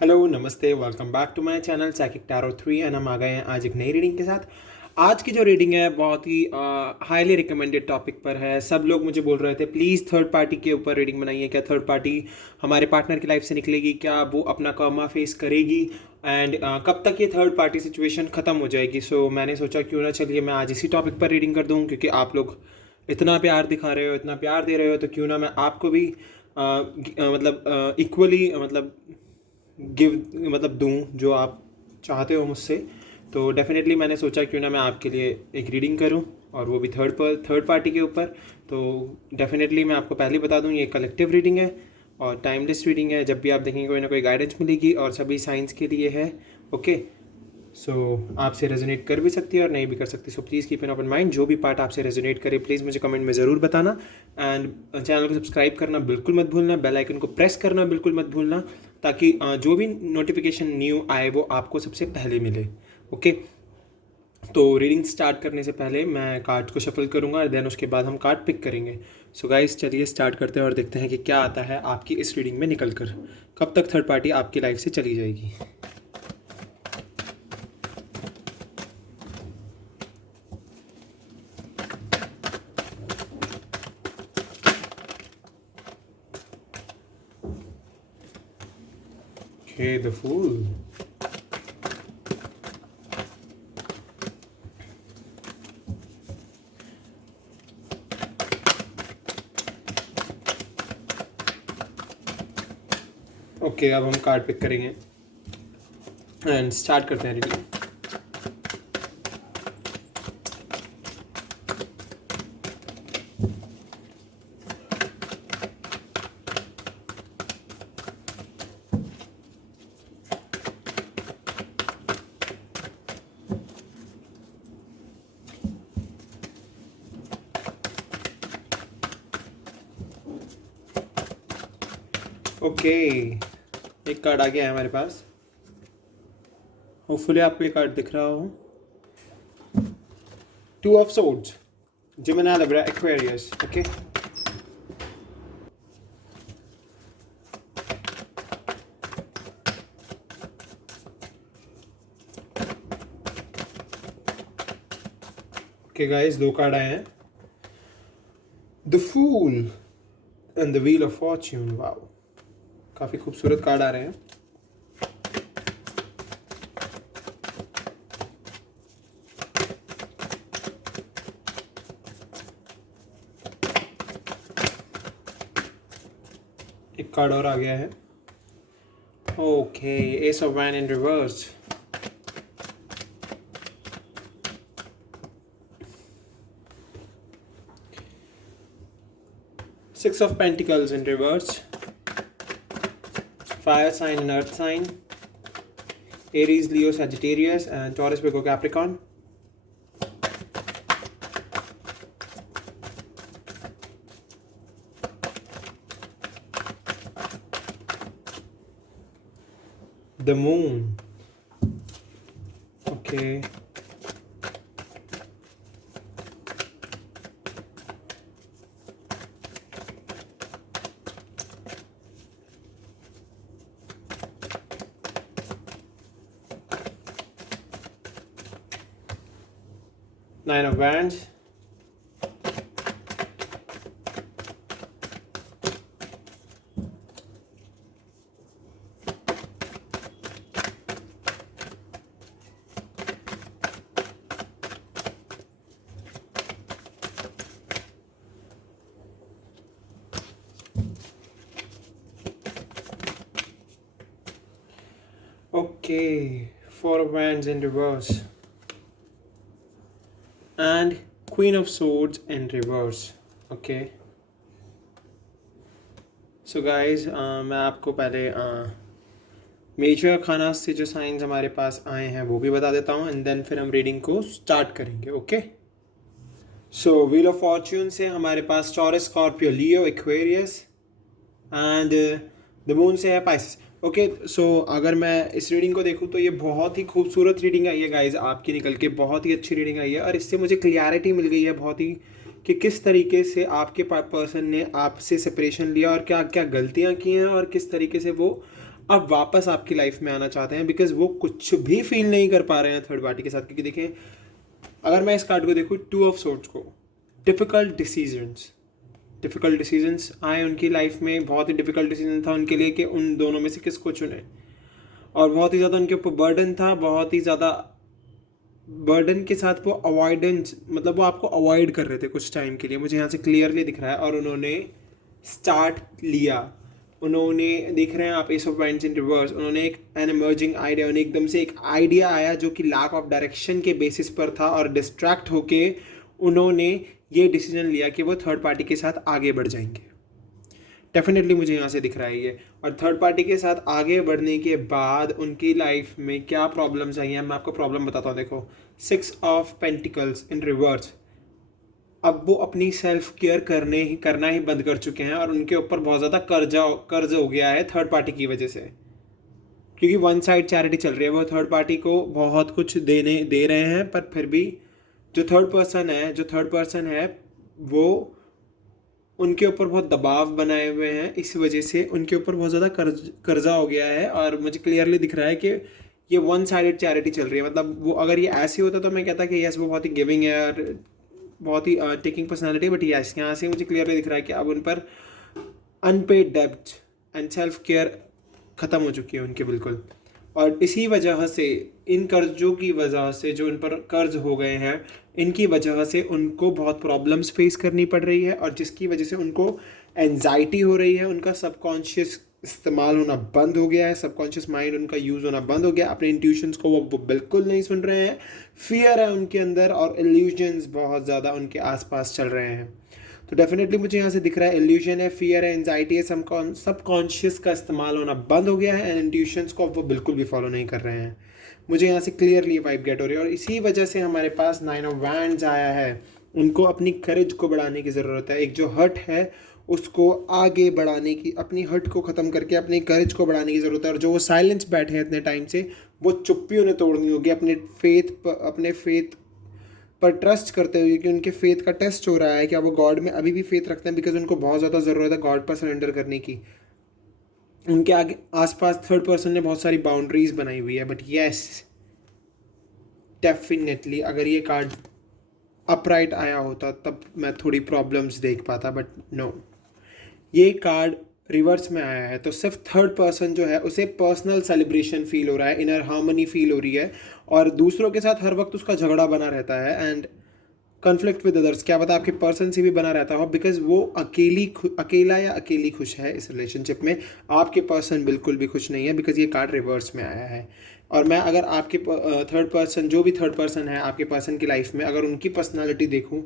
Hello नमस्ते welcome back to my channel psychic tarot 3 and हम आ गए हैं आज एक नई रीडिंग के साथ। आज की जो रीडिंग है बहुत ही हाईली रिकमेंडेड टॉपिक पर है। सब लोग मुझे बोल रहे थे प्लीज़ थर्ड पार्टी के ऊपर रीडिंग बनाइए। क्या थर्ड पार्टी हमारे पार्टनर की लाइफ से निकलेगी? क्या वो अपना कर्मा फेस करेगी? एंड कब तक ये थर्ड पार्टी सिचुएशन ख़त्म हो जाएगी? सो मैंने सोचा क्यों ना चलिए मैं आज इसी टॉपिक पर रीडिंग कर दूँ, क्योंकि आप लोग इतना प्यार दिखा रहे हो, इतना प्यार दे रहे हो, तो क्यों ना मैं आपको भी मतलब इक्वली मतलब गिव मतलब दूँ जो आप चाहते हो मुझसे। तो डेफ़िनेटली मैंने सोचा क्यों ना मैं आपके लिए एक रीडिंग करूं, और वो भी थर्ड पार्टी के ऊपर। तो डेफ़िनेटली मैं आपको पहले बता दूं, ये कलेक्टिव रीडिंग है और टाइमलेस रीडिंग है। जब भी आप देखेंगे कोई ना कोई गाइडेंस मिलेगी और सभी साइंस के लिए है। ओके, सो आपसे रेजोनेट कर भी सकती है और नहीं भी कर सकती। So please keep an open mind. जो भी पार्ट आपसे रेजोनेट करे प्लीज़ मुझे कमेंट में ज़रूर बताना। एंड चैनल को सब्सक्राइब करना बिल्कुल मत भूलना, बेल आइकन को प्रेस करना बिल्कुल मत भूलना, ताकि जो भी नोटिफिकेशन न्यू आए वो आपको सबसे पहले मिले। ओके, तो रीडिंग स्टार्ट करने से पहले मैं कार्ड को शफल करूँगा और देन उसके बाद हम कार्ड पिक करेंगे। सो गाइस चलिए स्टार्ट करते हैं और देखते हैं कि क्या आता है आपकी इस रीडिंग में निकल कर। कब तक थर्ड पार्टी आपकी लाइफ से चली जाएगी? Okay, the Fool. ओके, अब हम कार्ड पिक करेंगे एंड स्टार्ट करते हैं रीडिंग। ओके, एक कार्ड आ गया है हमारे पास। होपफुली आपको ये कार्ड दिख रहा हो। Two of swords, Gemini, Libra, Aquarius. Okay, okay guys, दो कार्ड आए हैं, the fool and the wheel of fortune. Wow, काफ़ी खूबसूरत कार्ड आ रहे हैं। एक कार्ड और आ गया है। ओके, एस ऑफ वैन in reverse, six of pentacles in reverse, fire sign and earth sign, Aries, Leo, Sagittarius and Taurus, Virgo, Capricorn. The moon. Okay. Nine of Wands. Okay, Four of Wands in reverse. And Queen of Swords in reverse. Okay. So guys, मैं आपको पहले major खाना से जो science हमारे पास आए हैं वो भी बता देता हूँ, एंड देन फिर हम रीडिंग को स्टार्ट करेंगे। Okay, so wheel of fortune से हमारे पास Taurus, Scorpio, Leo, Aquarius and the moon से है पाइसेस। ओके, सो अगर मैं इस रीडिंग को देखूँ तो ये बहुत ही खूबसूरत रीडिंग आई है गाइज आपकी निकल के, बहुत ही अच्छी रीडिंग आई है। और इससे मुझे क्लियरिटी मिल गई है बहुत ही कि किस तरीके से आपके पर्सन ने आपसे सेपरेशन लिया और क्या क्या गलतियाँ की हैं और किस तरीके से वो अब वापस आपकी लाइफ में आना चाहते हैं, बिकॉज वो कुछ भी फील नहीं कर पा रहे हैं थर्ड पार्टी के साथ। क्योंकि देखें, अगर मैं इस कार्ड को देखूँ, 2 ऑफ सोर्ड्स को, डिफ़िकल्ट डिसीजंस आए उनकी लाइफ में। बहुत ही डिफ़िकल्ट डिसीजन था उनके लिए कि उन दोनों में से किसको चुने, और बहुत ही ज़्यादा उनके ऊपर बर्डन था, बहुत ही ज़्यादा बर्डन के साथ वो अवॉइडेंस, मतलब वो आपको अवॉइड कर रहे थे कुछ टाइम के लिए, मुझे यहाँ से क्लियरली दिख रहा है। और उन्होंने स्टार्ट लिया, उन्होंने, देख रहे हैं आप, S of winds in reverse, उन्होंने एक एन एमर्जिंग आइडिया, उन्हें एकदम से एक आइडिया आया जो कि लैक ऑफ डायरेक्शन के बेसिस पर था, और डिस्ट्रैक्ट होके उन्होंने ये डिसीजन लिया कि वो थर्ड पार्टी के साथ आगे बढ़ जाएंगे। डेफिनेटली मुझे यहाँ से दिख रहा है ये। और थर्ड पार्टी के साथ आगे बढ़ने के बाद उनकी लाइफ में क्या प्रॉब्लम्स आई हैं, मैं आपको प्रॉब्लम बताता हूँ। देखो, 6 ऑफ पेंटिकल्स इन रिवर्स, अब वो अपनी सेल्फ केयर करना ही बंद कर चुके हैं, और उनके ऊपर बहुत ज़्यादा कर्ज हो गया है थर्ड पार्टी की वजह से। क्योंकि वन साइड चैरिटी चल रही है, वो थर्ड पार्टी को बहुत कुछ दे रहे हैं, पर फिर भी जो थर्ड पर्सन है वो उनके ऊपर बहुत दबाव बनाए हुए हैं। इस वजह से उनके ऊपर बहुत ज़्यादा कर्जा हो गया है, और मुझे क्लियरली दिख रहा है कि ये वन साइडेड चैरिटी चल रही है। मतलब वो, अगर ये ऐसे होता तो मैं कहता कि यस, वो बहुत ही गिविंग है और बहुत ही टेकिंग पर्सनैलिटी, बट यस, यहाँ से मुझे क्लियरली दिख रहा है कि अब उन पर अनपेड डेब्ट एंड सेल्फ केयर ख़त्म हो चुकी है उनके, बिल्कुल। और इसी वजह से, इन कर्जों की वजह से, जो इन पर कर्ज हो गए हैं, इनकी वजह से उनको बहुत प्रॉब्लम्स फेस करनी पड़ रही है, और जिसकी वजह से उनको एंजाइटी हो रही है। उनका सबकॉन्शियस इस्तेमाल होना बंद हो गया है, सबकॉन्शियस माइंड उनका यूज़ होना बंद हो गया। अपने इंट्यूशंस को वो बिल्कुल नहीं सुन रहे हैं, फियर है उनके अंदर, और इल्यूजन्स बहुत ज़्यादा उनके आसपास चल रहे हैं। तो डेफिनेटली मुझे यहाँ से दिख रहा है इल्यूजन है, फियर है, एंजाइटी है, सबकॉन्शियस का इस्तेमाल होना बंद हो गया है, एंड इंट्यूशंस को वो बिल्कुल भी फॉलो नहीं कर रहे हैं। मुझे यहाँ से क्लियरली वाइब गेट हो रही है, और इसी वजह से हमारे पास 9 ऑफ वैंड्स आया है। उनको अपनी करेज को बढ़ाने की ज़रूरत है। एक जो हर्ट है उसको आगे बढ़ाने की, अपनी हर्ट को ख़त्म करके अपनी करेज को बढ़ाने की ज़रूरत है। और जो वो साइलेंस बैठे हैं इतने टाइम से, वो चुप्पी उन्हें तोड़नी होगी, अपने फेथ पर ट्रस्ट करते हुए कि उनके फेथ का टेस्ट हो रहा है, क्या वो गॉड में अभी भी फेथ रखते हैं, बिकॉज उनको बहुत ज़्यादा ज़रूरत है गॉड पर सरेंडर करने की। उनके आगे आसपास थर्ड पर्सन ने बहुत सारी बाउंड्रीज बनाई हुई है, बट यस, डेफिनेटली अगर ये कार्ड अपराइट आया होता तब मैं थोड़ी प्रॉब्लम्स देख पाता, बट नो, ये कार्ड रिवर्स में आया है। तो सिर्फ थर्ड पर्सन जो है उसे पर्सनल सेलिब्रेशन फील हो रहा है, इनर हार्मनी फील हो रही है, और दूसरों के साथ हर वक्त उसका झगड़ा बना रहता है, एंड कन्फ्लिक्ट विद अदर्स, क्या पता आपके पर्सन से भी बना रहता हो, बिकॉज वो अकेला या अकेली खुश है इस रिलेशनशिप में। आपके पर्सन बिल्कुल भी खुश नहीं है, बिकॉज ये कार्ड रिवर्स में आया है। और मैं अगर आपके थर्ड पर्सन, जो भी थर्ड पर्सन है आपके पर्सन की लाइफ में, अगर उनकी पर्सनालिटी देखूँ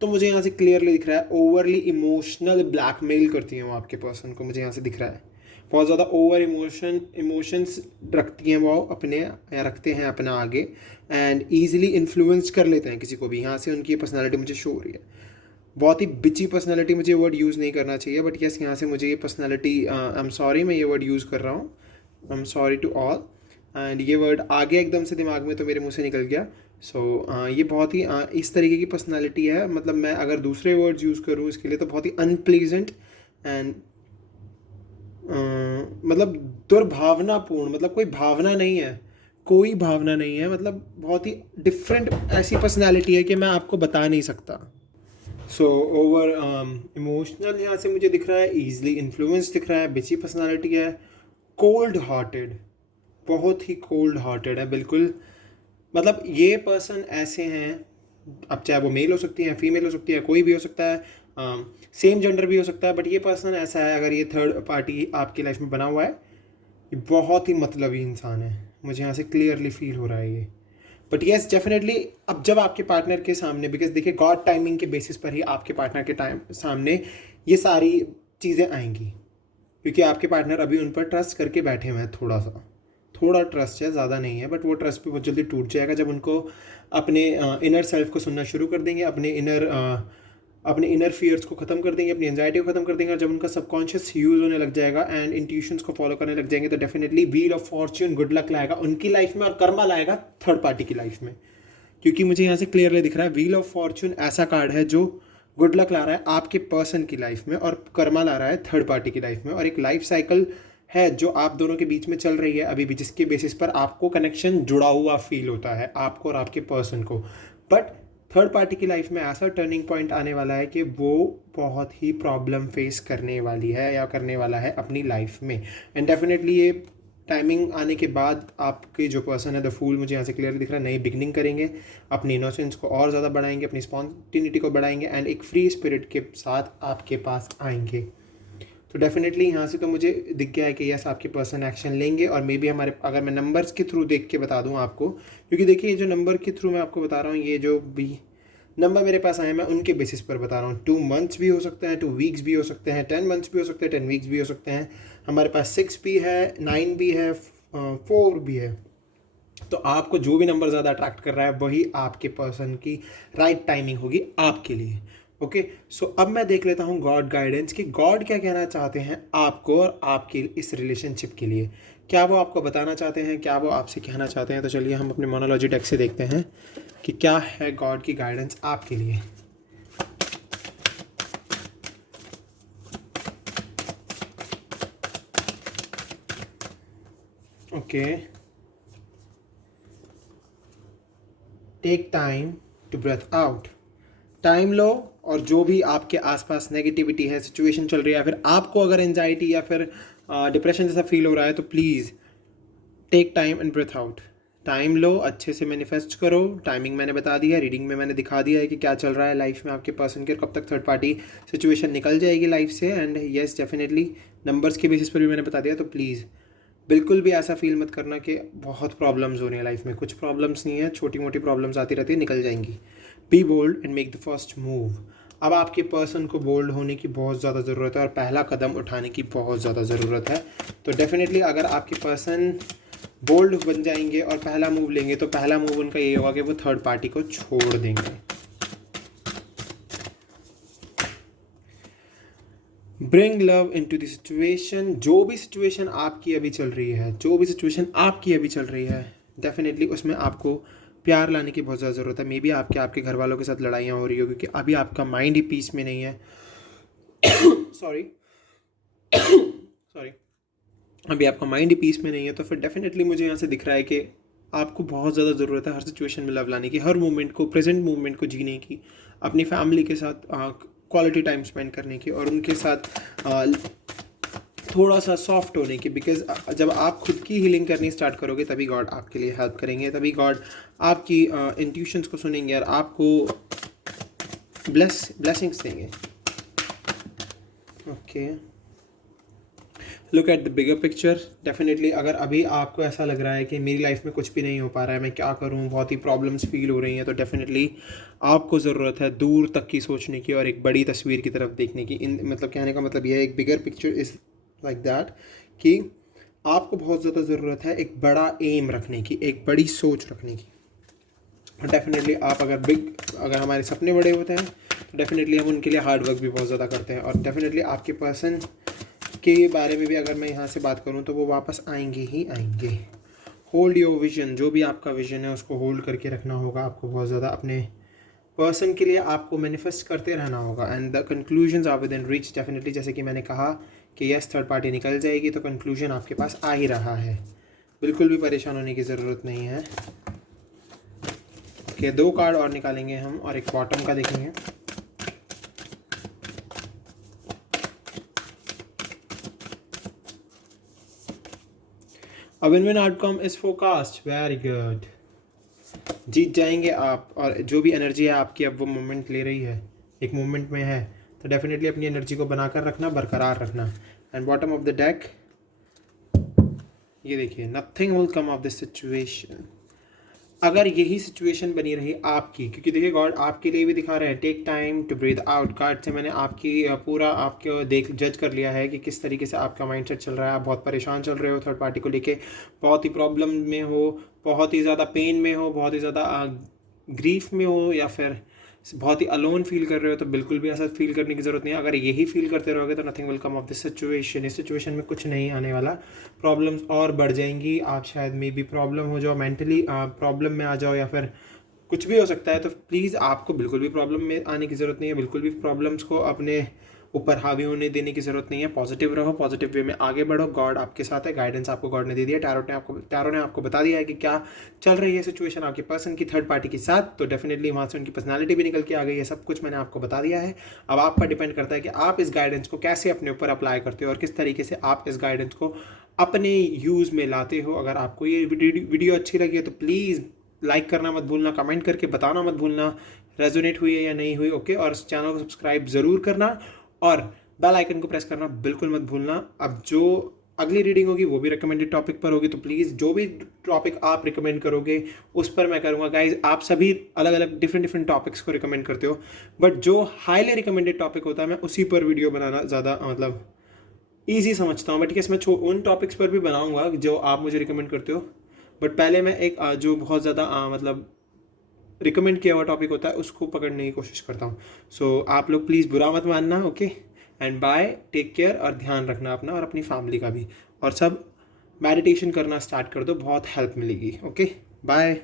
तो मुझे यहाँ से क्लियरली दिख रहा है ओवरली इमोशनल ब्लैकमेल करती हैं वो आपके पर्सन को। मुझे यहाँ से दिख रहा है बहुत ज़्यादा ओवर इमोशंस रखती हैं वो अपने, या रखते हैं अपना आगे, एंड ईजिली इन्फ्लुएंस कर लेते हैं किसी को भी। यहाँ से उनकी पर्सनालिटी मुझे शो हो रही है, बहुत ही बिची पर्सनालिटी। मुझे वर्ड यूज़ नहीं करना चाहिए, बट यस, यहाँ से मुझे ये पर्सनालिटी, आई एम सॉरी मैं ये वर्ड यूज़ कर रहा हूँ, I am sorry to all, and ये वर्ड आ गया एकदम से दिमाग में तो मेरे मुंह से निकल गया। ये बहुत ही इस तरीके की पर्सनालिटी है। मतलब मैं अगर दूसरे वर्ड्स यूज़ करूँ इसके लिए तो बहुत ही अनप्लीजेंट एंड मतलब दुर्भावनापूर्ण, मतलब कोई भावना नहीं है, मतलब बहुत ही डिफरेंट ऐसी पर्सनालिटी है कि मैं आपको बता नहीं सकता। सो ओवर इमोशनल यहाँ से मुझे दिख रहा है, ईजिली इन्फ्लुएंस दिख रहा है, बिची पर्सनालिटी है, कोल्ड हार्टेड, बहुत ही कोल्ड हार्टेड है बिल्कुल। मतलब ये पर्सन ऐसे हैं, अब चाहे वो मेल हो सकती है, फीमेल हो सकती है, कोई भी हो सकता है, सेम जेंडर भी हो सकता है, बट ये पर्सन ऐसा है, अगर ये थर्ड पार्टी आपकी लाइफ में बना हुआ है, ये बहुत ही मतलबी इंसान है। मुझे यहाँ से क्लियरली फील हो रहा है ये। बट येस, डेफिनेटली अब जब आपके पार्टनर के सामने, बिकॉज देखिए गॉड टाइमिंग के बेसिस पर ही आपके पार्टनर के सामने ये सारी चीज़ें आएंगी, क्योंकि आपके पार्टनर अभी उन पर ट्रस्ट करके बैठे हुए हैं। थोड़ा ट्रस्ट है, ज़्यादा नहीं है, बट वो ट्रस्ट भी बहुत जल्दी टूट जाएगा जब उनको अपने इनर सेल्फ को सुनना शुरू कर देंगे, अपने इनर फियर्स को ख़त्म कर देंगे, अपनी एंजाइटी को ख़त्म कर देंगे, और जब उनका सबकॉन्शियस यूज़ होने लग जाएगा एंड इंट्यूशंस को फॉलो करने लग जाएंगे, तो definitely wheel of Fortune, good luck लाएगा उनकी लाइफ में, और कर्मा लाएगा थर्ड पार्टी की लाइफ में। क्योंकि मुझे यहाँ से क्लियरली दिख रहा है व्हील ऑफ फॉर्च्यून ऐसा कार्ड है जो गुड लक ला रहा है आपके पर्सन की लाइफ में, और कर्मा ला रहा है थर्ड पार्टी की लाइफ में, और एक लाइफ साइकिल है जो आप दोनों के बीच में चल रही है अभी भी, जिसके बेसिस पर आपको कनेक्शन जुड़ा हुआ फील होता है आपको और आपके पर्सन को। बट थर्ड पार्टी की लाइफ में ऐसा टर्निंग पॉइंट आने वाला है कि वो बहुत ही प्रॉब्लम फेस करने वाली है या करने वाला है अपनी लाइफ में। एंड डेफिनेटली ये टाइमिंग आने के बाद आपके जो पर्सन है द फूल मुझे यहाँ से क्लियरली दिख रहा है, नई बिगनिंग करेंगे, अपनी इनोसेंस को और ज़्यादा बढ़ाएंगे, अपनी स्पॉन्टिनिटी को बढ़ाएंगे एंड एक फ्री स्पिरिट के साथ आपके पास आएंगे। तो डेफिनेटली यहाँ से तो मुझे दिख गया है कि यस आपके पर्सन एक्शन लेंगे। और मे बी हमारे, अगर मैं नंबर्स के थ्रू देख के बता दूँ आपको, क्योंकि देखिए ये जो नंबर के थ्रू मैं आपको बता रहा हूँ, ये जो भी नंबर मेरे पास आए मैं उनके बेसिस पर बता रहा हूँ। 2 मंथ्स भी हो सकते हैं, 2 वीक्स भी हो सकते हैं, 10 मंथ्स भी हो सकते हैं, 10 वीक्स भी हो सकते हैं। हमारे पास 6 भी है, 9 भी है, 4 भी है। तो आपको जो भी नंबर ज़्यादा अट्रैक्ट कर रहा है वही आपके पर्सन की राइट टाइमिंग होगी आपके लिए। ओके, सो अब मैं देख लेता हूँ गॉड गाइडेंस कि गॉड क्या कहना चाहते हैं आपको और आपके इस रिलेशनशिप के लिए। क्या वो आपको बताना चाहते हैं, क्या वो आपसे कहना चाहते हैं? तो चलिए हम अपने मोनोलॉजी डेक से देखते हैं कि क्या है गॉड की गाइडेंस आपके लिए। Okay, take time to breathe out. Time लो और जो भी आपके आसपास नेगेटिविटी है, सिचुएशन चल रही है, या फिर आपको अगर एंजाइटी या फिर डिप्रेशन जैसा फील हो रहा है, तो please take time and breathe out. Time लो, अच्छे से मैनिफेस्ट करो। टाइमिंग मैंने बता दिया, रीडिंग में मैंने दिखा दिया है कि क्या चल रहा है लाइफ में आपके पर्सन के, कब तक थर्ड पार्टी सिचुएशन निकल जाएगी लाइफ से। एंड येस डेफिनेटली नंबर्स के बेसिस पर भी मैंने बता दिया। तो प्लीज़ बिल्कुल भी ऐसा फील मत करना कि बहुत प्रॉब्लम्स हो रही हैं लाइफ में। कुछ प्रॉब्लम्स नहीं है, छोटी मोटी प्रॉब्लम्स आती रहती है, निकल जाएंगी। Be bold and make the first move. अब आपके पर्सन को बोल्ड होने की बहुत ज़्यादा ज़रूरत है और पहला कदम उठाने की बहुत ज़्यादा ज़रूरत है। तो डेफिनेटली अगर आपके पर्सन बोल्ड बन जाएंगे और पहला मूव लेंगे, तो पहला मूव उनका ये होगा कि वो थर्ड पार्टी को छोड़ देंगे। Bring love into the situation. जो भी सिचुएशन आपकी अभी चल रही है, जो भी सिचुएशन आपकी अभी चल रही है, डेफिनेटली उसमें आपको प्यार लाने की बहुत ज़्यादा ज़रूरत है। मे बी आपके घर वालों के साथ लड़ाइयाँ हो रही हो क्योंकि अभी आपका माइंड ही पीस में नहीं है। सॉरी सॉरी, अभी आपका माइंड ही पीस में नहीं है। तो फिर डेफिनेटली मुझे यहाँ से दिख रहा है कि आपको बहुत ज़्यादा ज़रूरत है हर सिचुएशन में लव लाने की, हर मोमेंट को, प्रेजेंट मोमेंट को जीने की, अपनी फैमिली के साथ क्वालिटी टाइम स्पेंड करने की और उनके साथ थोड़ा सा सॉफ्ट होने की। बिकॉज जब आप खुद की हीलिंग करनी स्टार्ट करोगे तभी गॉड आपके लिए हेल्प करेंगे, तभी गॉड आपकी इंट्यूशंस को सुनेंगे और आपको ब्लेसिंग्स देंगे। Okay, look at the bigger picture. Definitely अगर अभी आपको ऐसा लग रहा है कि मेरी लाइफ में कुछ भी नहीं हो पा रहा है, मैं क्या करूं, बहुत ही प्रॉब्लम्स फील हो रही हैं, तो डेफिनेटली आपको ज़रूरत है दूर तक की सोचने की और एक बड़ी तस्वीर की तरफ देखने की। इन मतलब कहने का मतलब यह है, एक bigger picture is like that कि आपको बहुत ज़्यादा ज़रूरत है एक बड़ा एम रखने की, एक बड़ी सोच रखने की। और डेफिनेटली आप अगर हमारे सपने बड़े होते हैं तो डेफिनेटली हम उनके लिए हार्ड वर्क भी बहुत ज़्यादा करते हैं। और डेफिनेटली आपके पर्सन के बारे में भी अगर मैं यहाँ से बात करूँ तो वो वापस आएंगे ही आएंगे। Hold your vision. जो भी आपका विजन है उसको होल्ड करके रखना होगा आपको बहुत ज़्यादा। अपने पर्सन के लिए आपको मैनिफेस्ट करते रहना होगा। And the conclusions are within reach. Definitely जैसे कि मैंने कहा कि यस थर्ड पार्टी निकल जाएगी, तो कंक्लूजन आपके पास आ ही रहा है। बिल्कुल भी परेशान होने की ज़रूरत नहीं है। ओके, 2 कार्ड और निकालेंगे हम और एक बॉटम का देखेंगे। A win-win outcome is forecast. Very good. जीत जाएंगे आप। और जो भी एनर्जी है आपकी अब वो मोमेंट ले रही है, एक मोमेंट में है, तो डेफिनेटली अपनी एनर्जी को बनाकर रखना, बरकरार रखना। And bottom of the deck ये देखिए, nothing will come of this situation. अगर यही सिचुएशन बनी रही आपकी, क्योंकि देखिए गॉड आपके लिए भी दिखा रहे हैं take time to breathe out. Card से मैंने आपकी पूरा आपके जज कर लिया है कि किस तरीके से आपका माइंडसेट चल रहा है। आप बहुत परेशान चल रहे हो थर्ड पार्टी को लेके, बहुत ही प्रॉब्लम में हो, बहुत ही ज़्यादा पेन में हो, बहुत ही ज़्यादा ग्रीफ में हो, या फिर बहुत ही अलोन फील कर रहे हो। तो बिल्कुल भी ऐसा फील करने की ज़रूरत नहीं है। अगर यही फील करते रहोगे तो nothing will come of this situation. इस सिचुएशन में कुछ नहीं आने वाला, प्रॉब्लम्स और बढ़ जाएंगी। आप शायद मे बी प्रॉब्लम हो जाओ, मेंटली प्रॉब्लम में आ जाओ, या फिर कुछ भी हो सकता है। तो प्लीज़ आपको बिल्कुल भी प्रॉब्लम में आने की ज़रूरत नहीं है। बिल्कुल भी प्रॉब्लम्स को अपने ऊपर हावी होने देने की ज़रूरत नहीं है। पॉजिटिव रहो, पॉजिटिव वे में आगे बढ़ो। गॉड आपके साथ है, गाइडेंस आपको गॉड ने दे दिया, टैरो ने आपको बता दिया है कि क्या चल रही है सिचुएशन आपके पर्सन की थर्ड पार्टी के साथ। तो डेफिनेटली वहाँ से उनकी पर्सनैलिटी भी निकल के आ गई है, सब कुछ मैंने आपको बता दिया है। अब आपका डिपेंड करता है कि आप इस गाइडेंस को कैसे अपने ऊपर अप्लाई करते हो और किस तरीके से आप इस गाइडेंस को अपने यूज़ में लाते हो। अगर आपको ये वीडियो अच्छी लगी है तो प्लीज़ लाइक करना मत भूलना, कमेंट करके बताना मत भूलना रेजोनेट हुई है या नहीं हुई, ओके। और इस चैनल को सब्सक्राइब ज़रूर करना और बेल आइकन को प्रेस करना बिल्कुल मत भूलना। अब जो अगली रीडिंग होगी वो भी रिकमेंडेड टॉपिक पर होगी, तो प्लीज़ जो भी टॉपिक आप रिकमेंड करोगे उस पर मैं करूँगा। गाइज आप सभी अलग अलग डिफरेंट टॉपिक्स को रिकमेंड करते हो, बट जो हाईली रिकमेंडेड टॉपिक होता है मैं उसी पर वीडियो बनाना ज़्यादा मतलब ईजी समझता हूँ। बट ठीक है, मैं उन टॉपिक्स पर भी बनाऊँगा जो आप मुझे रिकमेंड करते हो, बट पहले मैं एक जो बहुत ज़्यादा मतलब रिकमेंड किया हुआ टॉपिक होता है उसको पकड़ने की कोशिश करता हूँ। सो आप लोग प्लीज़ बुरा मत मानना, okay. And bye, take care और ध्यान रखना अपना और अपनी फैमिली का भी। और सब मेडिटेशन करना स्टार्ट कर दो, बहुत हेल्प मिलेगी, ओके। बाय।